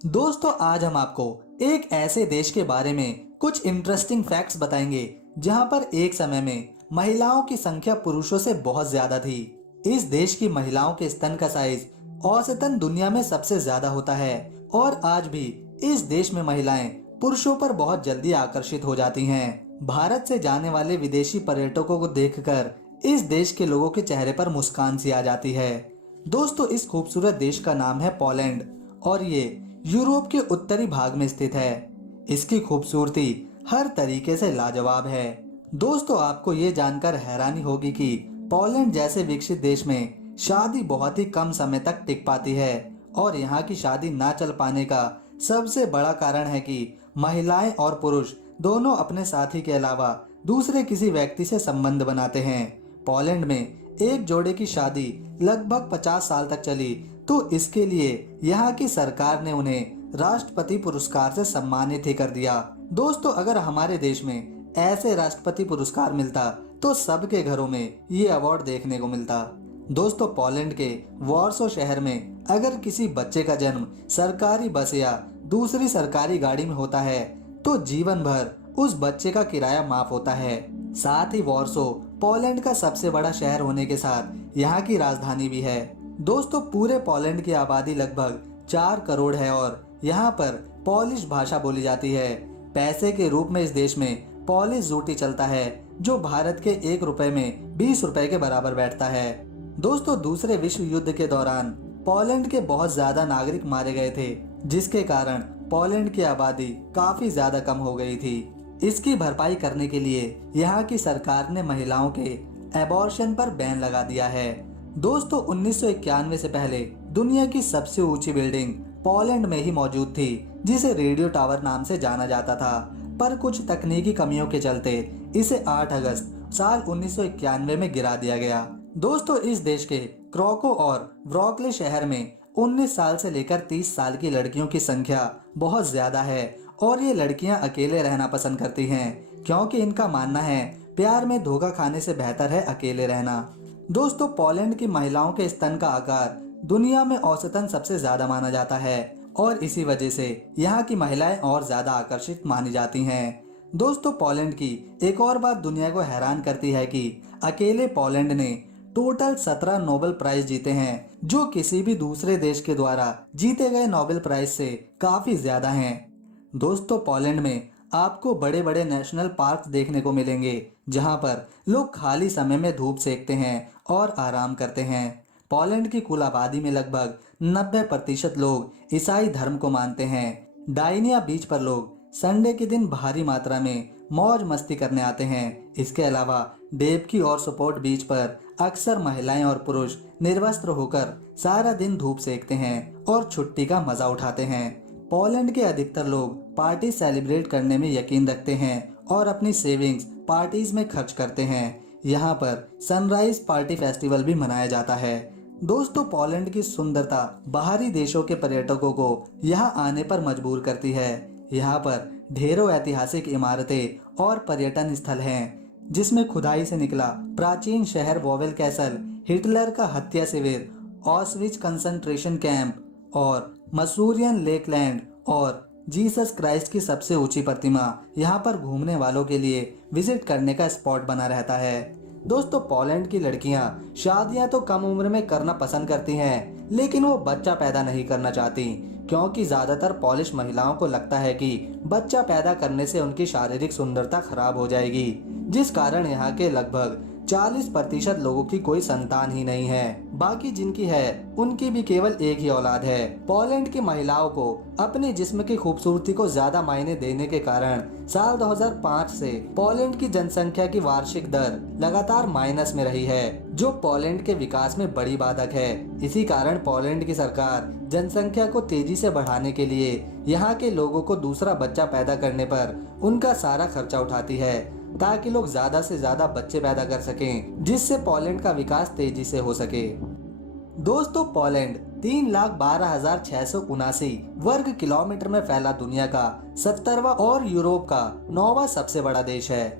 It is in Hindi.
दोस्तों आज हम आपको एक ऐसे देश के बारे में कुछ इंटरेस्टिंग फैक्ट्स बताएंगे जहां पर एक समय में महिलाओं की संख्या पुरुषों से बहुत ज्यादा थी। इस देश की महिलाओं के स्तन का साइज औसतन दुनिया में सबसे ज्यादा होता है और आज भी इस देश में महिलाएं पुरुषों पर बहुत जल्दी आकर्षित हो जाती हैं। भारत से जाने वाले विदेशी पर्यटकों को देखकर इस देश के लोगों के चेहरे पर मुस्कान सी आ जाती है। दोस्तों इस खूबसूरत देश का नाम है पोलैंड और ये यूरोप के उत्तरी भाग में स्थित है। इसकी खूबसूरती हर तरीके से लाजवाब है। दोस्तों आपको ये जानकर हैरानी होगी कि पोलैंड जैसे विकसित देश में शादी बहुत ही कम समय तक टिक पाती है और यहाँ की शादी ना चल पाने का सबसे बड़ा कारण है कि महिलाएं और पुरुष दोनों अपने साथी के अलावा दूसरे किसी व्यक्ति से संबंध बनाते हैं। पोलैंड में एक जोड़े की शादी लगभग 50 साल तक चली तो इसके लिए यहाँ की सरकार ने उन्हें राष्ट्रपति पुरस्कार से सम्मानित ही कर दिया। दोस्तों अगर हमारे देश में ऐसे राष्ट्रपति पुरस्कार मिलता तो सबके घरों में ये अवार्ड देखने को मिलता। दोस्तों पोलैंड के वॉर्सो शहर में अगर किसी बच्चे का जन्म सरकारी बस या दूसरी सरकारी गाड़ी में होता है तो जीवन भर उस बच्चे का किराया माफ होता है। साथ ही वॉर्सो पोलैंड का सबसे बड़ा शहर होने के साथ यहाँ की राजधानी भी है। दोस्तों पूरे पोलैंड की आबादी लगभग 4 करोड़ है और यहाँ पर पोलिश भाषा बोली जाती है। पैसे के रूप में इस देश में पोलिश जूटी चलता है जो भारत के 1 रुपए में 20 रुपए के बराबर बैठता है। दोस्तों दूसरे विश्व युद्ध के दौरान पोलैंड के बहुत ज्यादा नागरिक मारे गए थे जिसके कारण पोलैंड की आबादी काफी ज्यादा कम हो गई थी। इसकी भरपाई करने के लिए यहाँ की सरकार ने महिलाओं के एबॉर्शन पर बैन लगा दिया है। दोस्तों 1991 से पहले दुनिया की सबसे ऊंची बिल्डिंग पोलैंड में ही मौजूद थी जिसे रेडियो टावर नाम से जाना जाता था, पर कुछ तकनीकी कमियों के चलते इसे 8 अगस्त साल 1991 में गिरा दिया गया। दोस्तों इस देश के क्रोको और व्रॉकले शहर में 19 साल से लेकर 30 साल की लड़कियों की संख्या बहुत ज्यादा है और ये लड़कियां अकेले रहना पसंद करती हैं क्योंकि इनका मानना है प्यार में धोखा खाने से बेहतर है अकेले रहना। दोस्तों पोलैंड की महिलाओं के स्तन का आकार दुनिया में औसतन सबसे ज्यादा माना जाता है और इसी वजह से यहाँ की महिलाएं और ज्यादा आकर्षित मानी जाती हैं। दोस्तों पोलैंड की एक और बात दुनिया को हैरान करती है कि अकेले पोलैंड ने टोटल 17 नोबेल प्राइज जीते हैं जो किसी भी दूसरे देश के द्वारा जीते गए नोबेल प्राइज से काफी ज्यादा हैं। दोस्तों पोलैंड में आपको बड़े बड़े नेशनल पार्क देखने को मिलेंगे जहां पर लोग खाली समय में धूप सेकते हैं और आराम करते हैं। पोलैंड की कुल आबादी में लगभग 90% लोग ईसाई धर्म को मानते हैं। डाइनिया बीच पर लोग संडे के दिन भारी मात्रा में मौज मस्ती करने आते हैं। इसके अलावा डेबकी और सपोर्ट बीच पर अक्सर महिलाएं और पुरुष निर्वस्त्र होकर सारा दिन धूप सेकते हैं और छुट्टी का मजा उठाते हैं। पोलैंड के अधिकतर लोग पार्टी सेलिब्रेट करने में यकीन रखते हैं और अपनी सेविंग्स पार्टीज में खर्च करते हैं। यहाँ पर सनराइज पार्टी फेस्टिवल भी मनाया जाता है। दोस्तों पोलैंड की सुंदरता बाहरी देशों के पर्यटकों को यहाँ आने पर मजबूर करती है। यहाँ पर ढेरों ऐतिहासिक इमारतें और पर्यटन स्थल हैं जिसमें खुदाई से निकला प्राचीन शहर वॉवेल कैसल, हिटलर का हत्या शिविर, ऑस्विच कंसंट्रेशन कैंप और मसूरियन लेकलैंड और जीसस क्राइस्ट की सबसे ऊंची प्रतिमा यहाँ पर घूमने वालों के लिए विजिट करने का स्पॉट बना रहता है। दोस्तों पोलैंड की लड़कियां शादियां तो कम उम्र में करना पसंद करती हैं लेकिन वो बच्चा पैदा नहीं करना चाहती क्योंकि ज्यादातर पोलिश महिलाओं को लगता है कि बच्चा पैदा करने से उनकी शारीरिक सुंदरता खराब हो जाएगी, जिस कारण यहाँ के लगभग 40% लोगों की कोई संतान ही नहीं है। बाकी जिनकी है उनकी भी केवल एक ही औलाद है। पोलैंड की महिलाओं को अपने जिस्म की खूबसूरती को ज्यादा मायने देने के कारण साल 2005 से पोलैंड की जनसंख्या की वार्षिक दर लगातार माइनस में रही है जो पोलैंड के विकास में बड़ी बाधक है। इसी कारण पोलैंड की सरकार जनसंख्या को तेजी से बढ़ाने के लिए यहाँ के लोगों को दूसरा बच्चा पैदा करने पर उनका सारा खर्चा उठाती है ताकि लोग ज्यादा से ज्यादा बच्चे पैदा कर सकें जिससे पोलैंड का विकास तेजी से हो सके। दोस्तों पोलैंड 3,12,679 वर्ग किलोमीटर में फैला दुनिया का 70वां और यूरोप का 9वां सबसे बड़ा देश है।